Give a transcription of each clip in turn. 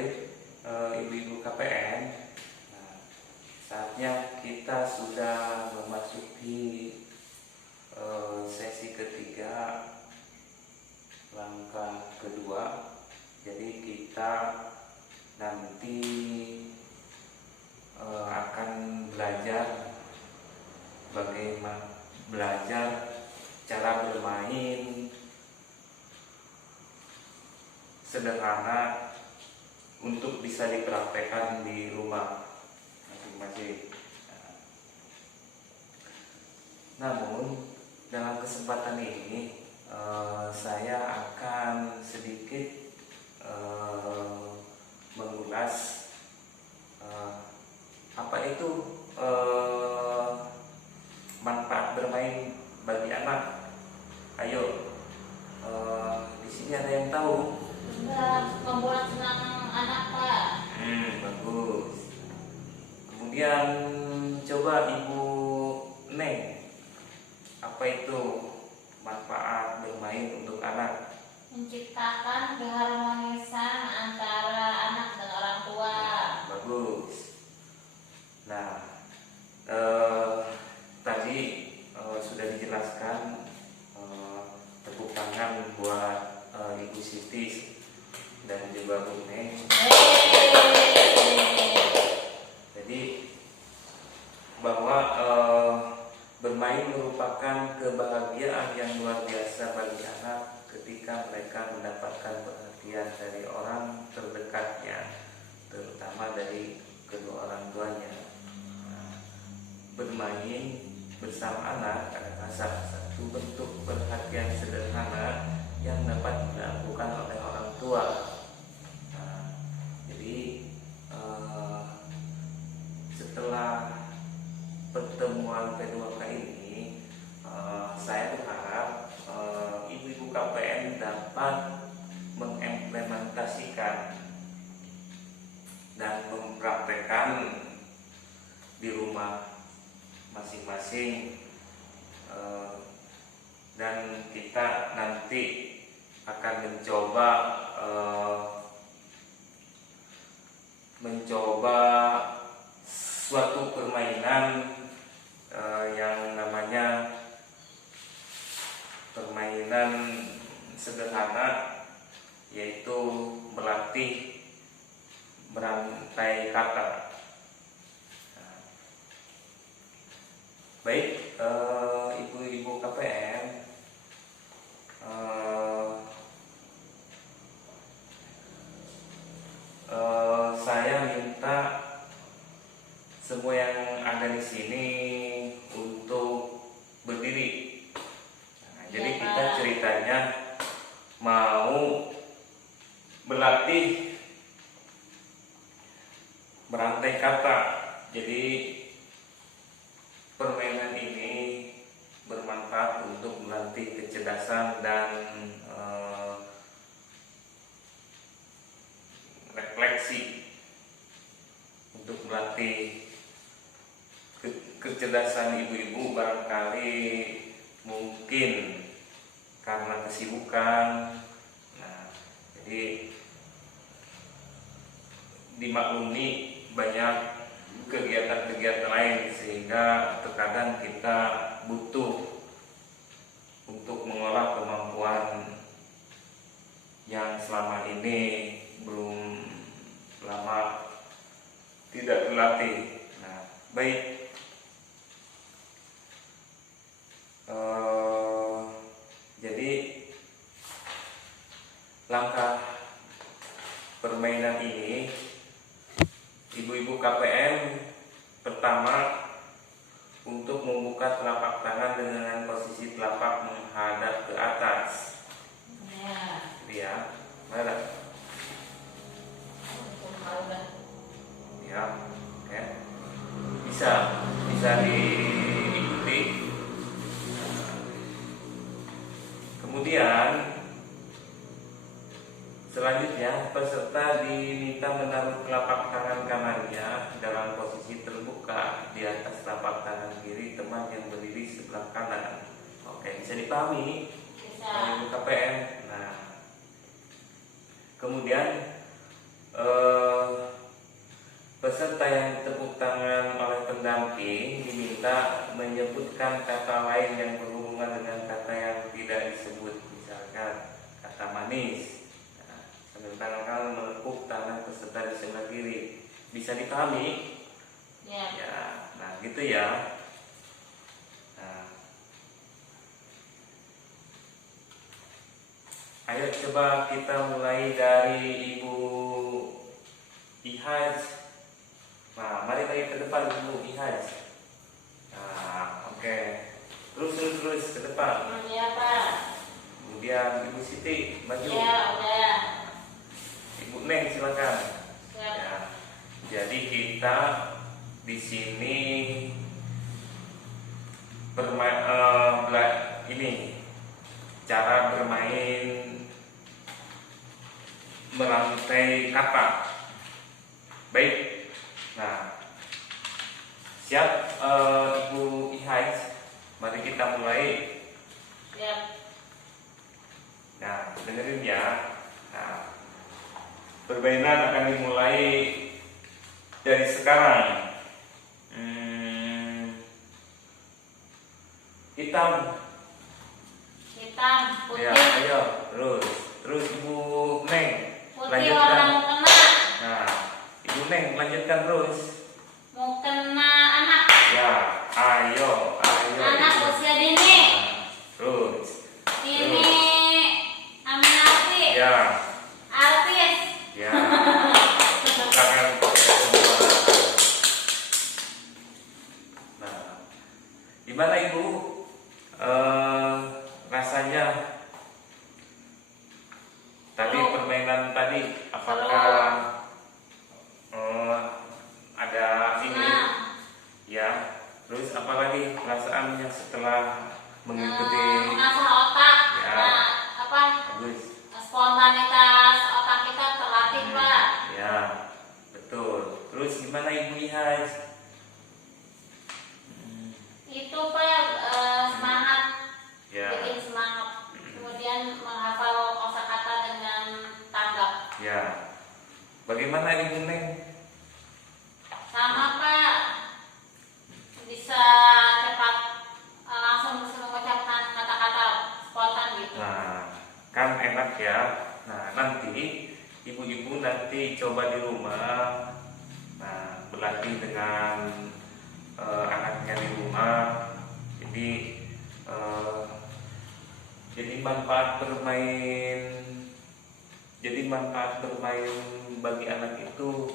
adik-adik, ibu-ibu KPN. Nah, saatnya kita sudah memasuki sesi ketiga, langkah kedua. Jadi kita nanti akan belajar cara bermain sederhana untuk bisa dipraktekkan di rumah masing-masing. Namun dalam kesempatan ini saya akan sedikit mengulas apa itu manfaat bermain bagi anak. Ayo, di sini ada yang tahu? Membuat senang anak, Pak. Bagus. Kemudian coba Ibu Neng, apa itu manfaat bermain untuk anak? Menciptakan keharmonisan antara anak dan orang tua. Bagus. Nah, tadi sudah dijelaskan. Tepuk tangan buat Ibu Siti dan juga Bu Neng. Jadi bahwa bermain merupakan kebahagiaan yang luar biasa bagi anak ketika mereka mendapatkan perhatian dari orang terdekatnya, terutama dari kedua orang tuanya. Bermain bersama anak adalah salah satu bentuk perhatian sederhana yang dapat dilakukan oleh orang tua. Jadi setelah pertemuan P2K ini, saya berharap ibu-ibu KPN dapat mengimplementasikan dan mempraktekkan di rumah masing-masing, dan kita nanti akan mencoba suatu permainan yang namanya permainan sederhana, yaitu melatih berantai kata. Baik, ibu-ibu KPN, saya minta semua yang ada di sini untuk berdiri. Jadi kita ceritanya mau berlatih berantai kata. Jadi permainan ini bermanfaat untuk melatih kecerdasan dan refleksi, untuk melatih kecerdasan ibu-ibu. Barangkali mungkin karena kesibukan, jadi dimaklumi banyak kegiatan-kegiatan lain, sehingga terkadang kita butuh untuk mengolah kemampuan yang selama ini belum lama tidak dilatih. Baik, jadi langkah permainan ini, ibu-ibu KPN, pertama untuk membuka telapak tangan dengan posisi telapak menghadap ke atas. Ya, mana? Ya, oke. Bisa diikuti. Kemudian selanjutnya peserta diminta menaruh telapak tangan kanannya dalam posisi terbuka di atas telapak tangan kiri teman yang berdiri sebelah kanan. Oke, bisa dipahami? Bisa. KPN. Nah, kemudian menyebutkan kata lain yang berhubungan dengan kata yang tidak disebut, misalkan kata manis. Nah, sambil tangan menepuk tangan peserta di sebelah kiri. Bisa dipahami? Ya. Ya, nah gitu ya. Nah, ayo coba kita mulai dari Ibu Ihaj. Nah, mari lagi ke depan Ibu Ihaj. Nah, oke. Terus ke depan. Ya Pak. Kemudian Ibu Siti maju. Ya udah. Ibu Neng silakan. Siap. Ya. Jadi kita di sini bermain ini cara bermain merantai kata. Baik. Nah, siap Ibu Ihaj. Mari kita mulai. Siap. Nah, dengerin ya. Nah, permainan akan dimulai dari sekarang. Hitam. Hitam, Ya, putih. ayo, terus Ibu Neng Putih warna mukena. Nah, Ibu Neng lanjutkan terus. Mukena anak. Ya, ayo. Anak Ibu. usia dini. Terus. Ini Aminati. Ya, Artis. ya. Tangan semua. Nah, gimana Ibu? Rasanya tadi Seru. permainan tadi apakah ada ini Nah, ya, terus apalagi perasaannya setelah mengikuti? mengasah otak. Ya. Nah, apa? Bagus. Spontanitas otak kita terlatih, Pak. Ya, betul. Terus gimana Ibu Ihaj? Itu Pak, semangat. Ya, Bikin semangat. Kemudian menghafal kosakata dengan tanggap. ya. Bagaimana Ibu Neng? Sama Pak, bisa cepat langsung bisa mengucapkan kata-kata spontan gitu. Nah, kan enak ya. Nah, nanti ibu-ibu nanti coba di rumah. Nah, berlatih dengan anaknya di rumah. Jadi manfaat bermain bagi anak itu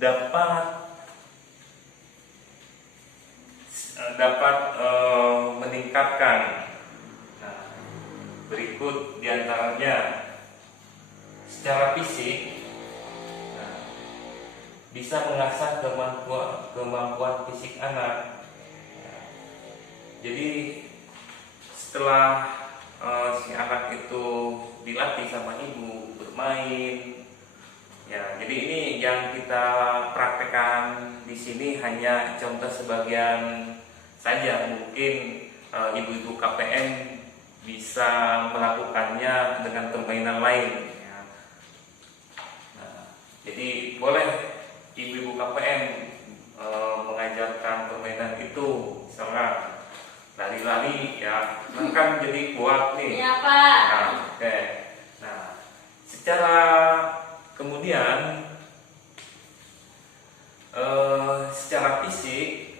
dapat meningkatkan. Nah, berikut diantaranya secara fisik. Nah, bisa mengasah kemampuan fisik anak. Nah, jadi setelah si anak itu dilatih sama ibu bermain, ya, jadi ini yang kita praktekkan di sini hanya contoh sebagian saja. Mungkin ibu-ibu KPM bisa melakukannya dengan permainan lain. Ya. Nah, jadi boleh ibu-ibu KPM mengajarkan permainan itu, misalnya lari-lari, ya, kan jadi kuat nih. Iya Pak. Nah, oke. Nah, secara kemudian secara fisik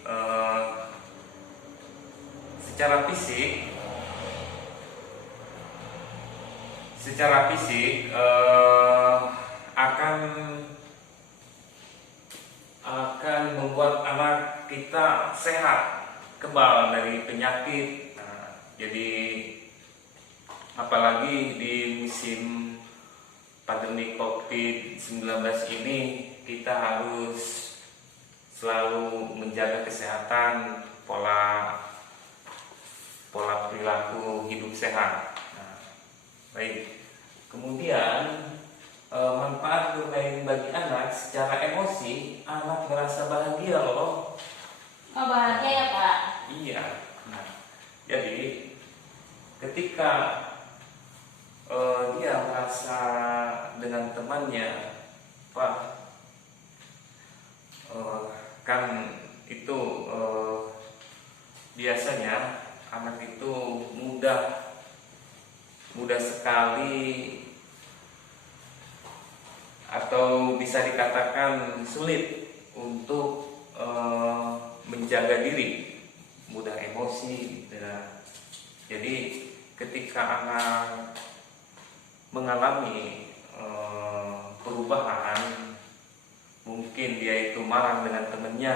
akan membuat anak kita sehat, kebal dari penyakit. Nah, jadi apalagi di musim pandemi COVID-19 ini, kita harus selalu menjaga kesehatan, pola perilaku hidup sehat. Nah, baik. Kemudian manfaat bermain bagi anak secara emosi, anak merasa bahagia loh. Oh, bahagia ya Pak. Iya. Nah, jadi ketika dia merasa dengan temannya, Pak, kan itu bisa dikatakan sulit untuk menjaga diri, mudah emosi gitu. Jadi ketika anak mengalami perubahan, mungkin dia itu marah dengan temennya,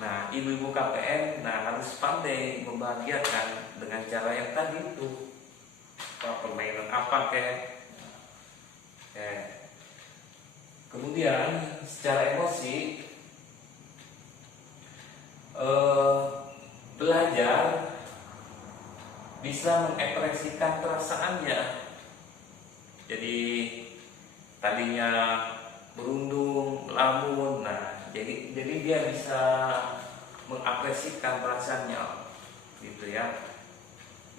nah ibu-ibu KPM harus pandai membahagiakan dengan cara yang tadi itu, permainan apa kemudian secara emosi belajar bisa mengekspresikan perasaannya. Jadi tadinya merundung, melamun, jadi dia bisa mengapresiasikan perasaannya, gitu ya.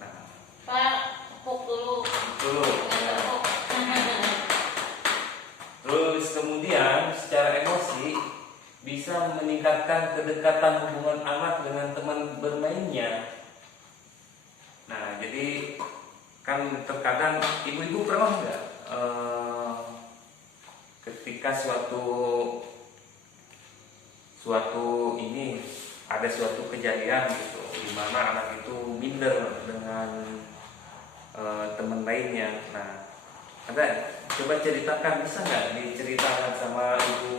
Nah, Pak, tepuk dulu. dulu. Ya, tepuk. Terus kemudian secara emosi bisa meningkatkan kedekatan hubungan anak dengan teman bermainnya. Nah, jadi kan terkadang ibu-ibu pernah nggak ketika suatu ini ada suatu kejadian gitu, di mana anak itu minder dengan teman lainnya. Nah, ada coba ceritakan, bisa nggak diceritakan sama ibu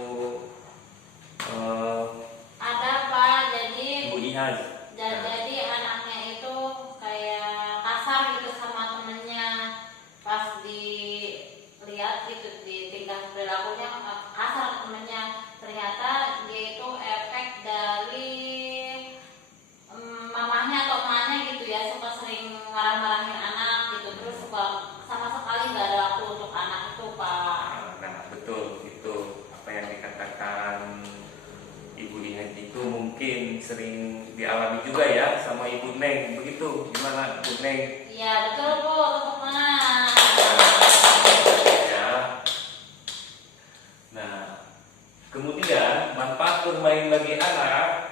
Ada Pak, jadi ibu Ihaz? jadi anaknya itu kayak kasar gitu sama temennya. Pas dilihat gitu di tingkah perilakunya kasar temennya. Ternyata dia itu efek dari mamahnya atau emaknya gitu ya, suka sering marah-marahin anak gitu, terus suka sama sekali nggak ada waktu untuk anak itu Pak. Nah, betul itu apa yang dikatakan Ibu Ihaz itu mungkin sering dialami juga ya sama Ibu Neng, begitu? Gimana Bu Neng? Iya betul Bu, tepuk tangan. Ya. Nah, kemudian manfaat bermain bagi anak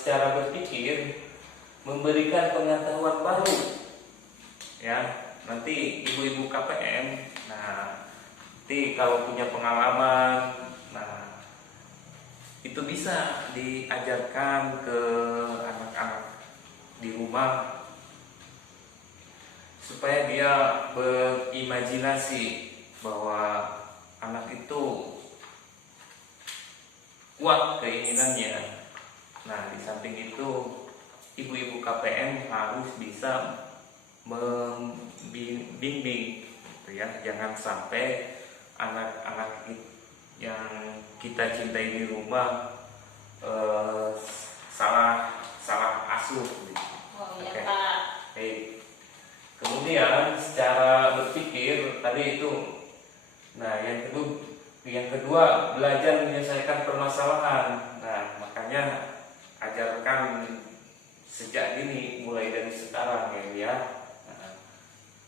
secara berpikir memberikan pengetahuan baru. Ya, nanti ibu-ibu KPM, nanti kalau punya pengalaman, itu bisa diajarkan ke anak-anak di rumah supaya dia berimajinasi bahwa anak itu kuat keinginannya. Nah, di samping itu ibu-ibu KPM harus bisa membimbing gitu ya, jangan sampai anak-anak yang kita cintai di rumah salah asuh gitu. Oh iya Oke. Pak. Kemudian secara berpikir tadi itu, yang kedua belajar menyelesaikan permasalahan. Nah, makanya ajarkan sejak dini, mulai dari sekarang ya.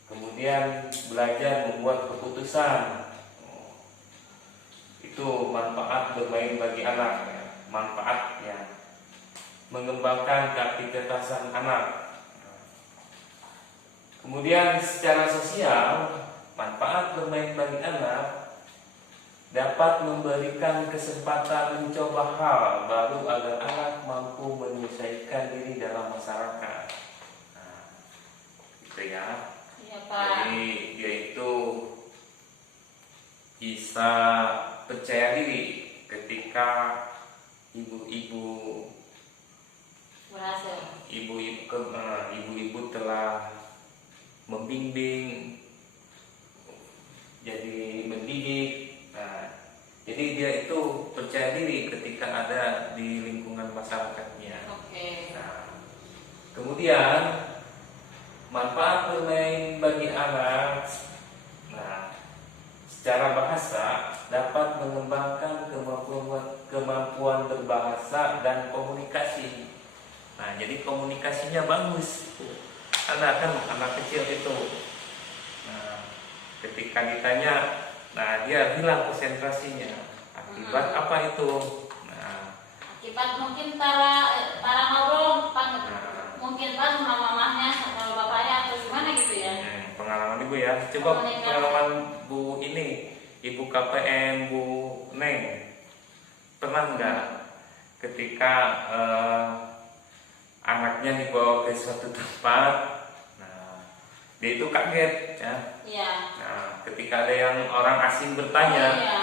Kemudian belajar membuat keputusan. Itu manfaat bermain bagi anak ya. Manfaatnya mengembangkan keaktifitasan anak. Kemudian secara sosial, manfaat bermain bagi anak dapat memberikan kesempatan mencoba hal baru agar anak mampu menyelesaikan diri dalam masyarakat. Nah, gitu ya. Iya Pak. Jadi dia itu bisa percaya diri ketika ibu-ibu Berhasil. ibu-ibu telah membimbing, jadi mendidik. Nah, jadi dia itu percaya diri ketika ada di lingkungan masyarakatnya. Oke. Nah, kemudian manfaat bermain bagi anak. Nah, secara bahasa dapat mengembangkan kemampuan berbahasa dan komunikasi. Nah, jadi komunikasinya bagus. Anak kecil itu. Nah, ketika ditanya, dia hilang konsentrasinya. Akibat apa itu? Nah, Akibat mungkin para ngobrol mungkin Pak sama mamahnya atau bapaknya atau gimana gitu ya. pengalaman ibu Ibu ya. Coba Komunikasi. pengalaman Bu ini, Ibu KPM, Bu Neng, pernah nggak ketika anaknya dibawa ke suatu tempat, nah dia itu kaget ya. Iya. Nah, ketika ada yang orang asing bertanya, Iya.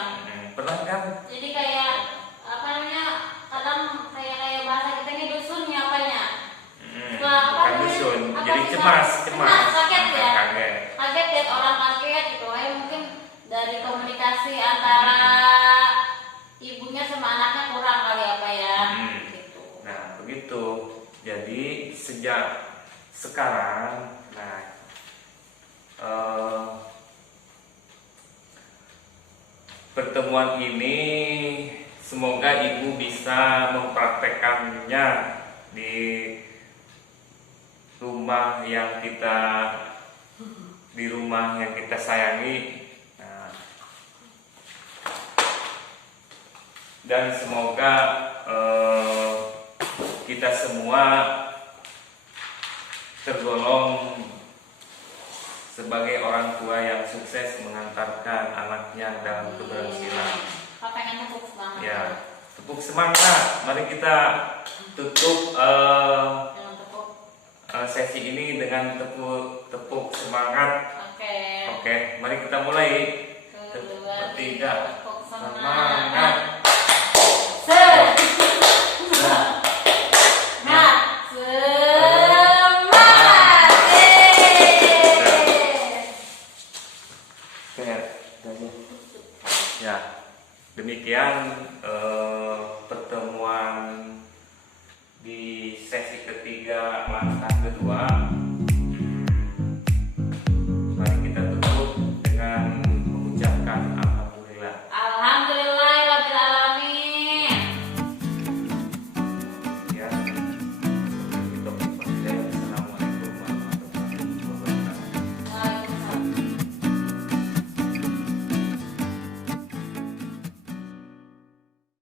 pernah kan? Jadi kayak apa namanya, kadang kayak bahasa kita ini dusun ya apanya. Setelah apa Bukan namanya, dusun, apa jadi sih, cemas, kaget ya. Kaget. Kaget lihat orang kaget gitu. Mungkin dari komunikasi antara ibunya sama anaknya kurang kali apa ya. Gitu. Nah, begitu. Jadi sejak sekarang, nah pertemuan ini semoga Ibu bisa mempraktekkannya di rumah yang kita sayangi. Nah, dan semoga kita semua tergolong sebagai orang tua yang sukses mengantarkan anaknya dalam keberhasilan. Apa pengen tepuk semangat? Ya, tepuk semangat. Mari kita tutup Jangan tepuk. sesi ini dengan tepuk semangat. Oke, mari kita mulai. Kedua, Tiga. tepuk Semangat. semangat. Ya, demikian pertemuan di sesi ketiga langkah kedua.